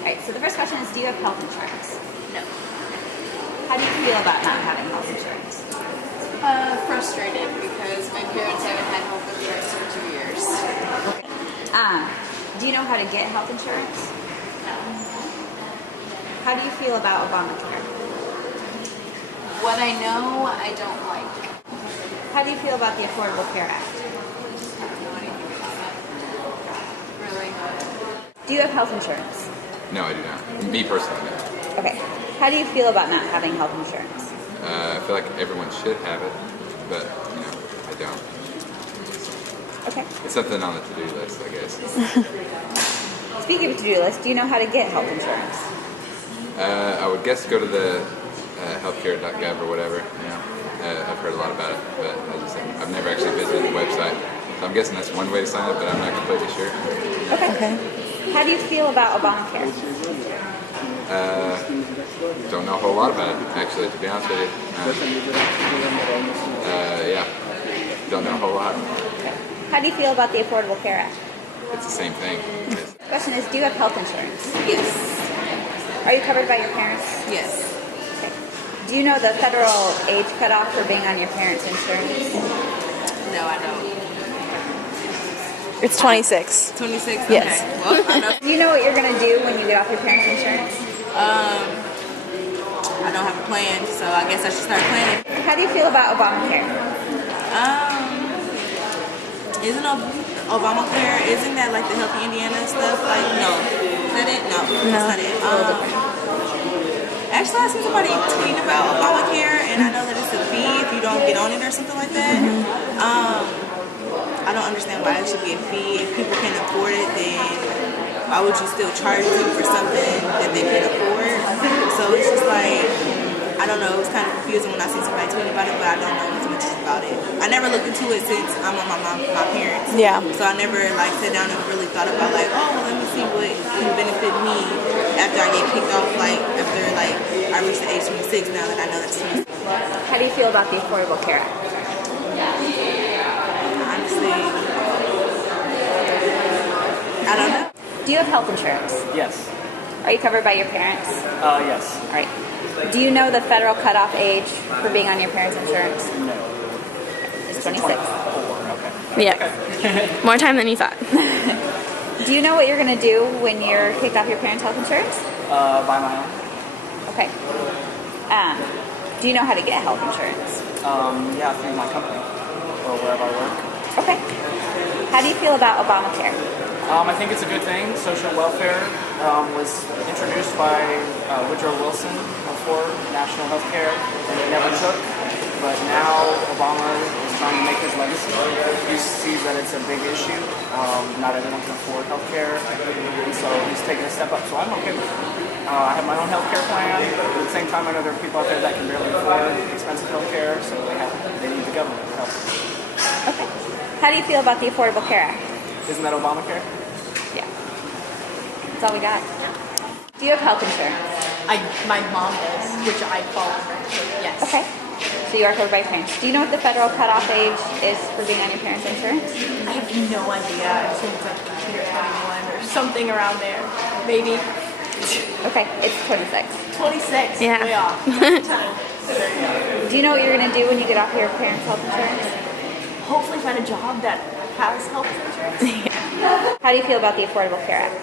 Alright, so the first question is, do you have health insurance? No. How do you feel about not having health insurance? Frustrated because my parents haven't had health insurance for 2 years. Do you know how to get health insurance? How do you feel about Obamacare? What I know, I don't like. How do you feel about the Affordable Care Act? I don't know anything about it. Really? Do you have health insurance? No, I do not. Me personally, no. Okay. How do you feel about not having health insurance? I feel like everyone should have it, but, I don't. Okay. It's something on the to-do list, I guess. Speaking of to-do list, do you know how to get health insurance? I would guess go to the healthcare.gov or whatever, I've heard a lot about it, but I've never actually visited the website. So I'm guessing that's one way to sign up, but I'm not completely sure. Okay. How do you feel about Obamacare? Don't know a whole lot about it, actually, to be honest with you. Yeah, don't know a whole lot. How do you feel about the Affordable Care Act? It's the same thing. The question is, do you have health insurance? Yes. Are you covered by your parents? Yes. Okay. Do you know the federal age cutoff for being on your parents' insurance? No, I don't. It's 26. 26? Yes. Okay. Well, I know. Do you know what you're going to do when you get off your parents' insurance? I don't have a plan, so I guess I should start planning. How do you feel about Obamacare? Isn't Obamacare, isn't that like the Healthy Indiana stuff? Like, no. Is that it? No. That's not it. Actually, I seen somebody tweet about Obamacare, and I know that it's a fee if you don't get on it or something like that. I don't understand why it should be a fee. If people can afford it, then why would you still charge them for something that they can afford? So it's just like, I don't know, it was kind of confusing when I see somebody tweeting about it, but I don't know as much about it. I never looked into it since I'm on my parents. Yeah. So I never sat down and really thought about let me see what can benefit me after I get kicked off, after I reach the age 26 now that I know that's 26. How do you feel about the Affordable Care Act? Honestly, I don't know. Do you have health insurance? Yes. Are you covered by your parents? Yes. All right. Do you know the federal cutoff age for being on your parents' insurance? No. It's 26. 24. Okay. Yeah. More time than you thought. Do you know what you're going to do when you're kicked off your parents' health insurance? Buy my own. Okay. Do you know how to get health insurance? Yeah, through my company or wherever I work. Okay. How do you feel about Obamacare? I think it's a good thing. Social welfare was introduced by Woodrow Wilson before national health care, and it never took. But now Obama is trying to make his legacy. He sees that it's a big issue. Not everyone can afford health care, and so he's taking a step up. So I'm okay with it. I have my own health care plan. At the same time, I know there are people out there that can barely afford expensive health care, so they need the government to help. Okay. How do you feel about the Affordable Care Act? Isn't that Obamacare? Yeah. That's all we got. Do you have health insurance? My mom does, which I fall under. So yes. Okay. So you are covered by your parents. Do you know what the federal cutoff age is for being on your parents' insurance? I have no idea. I assume it's like computer 21 or something around there. Maybe. Okay, it's 26. 26. Yeah. Way off. Do you know what you're going to do when you get off your parents' health insurance? Hopefully find a job that has health insurance. How do you feel about the Affordable Care Act?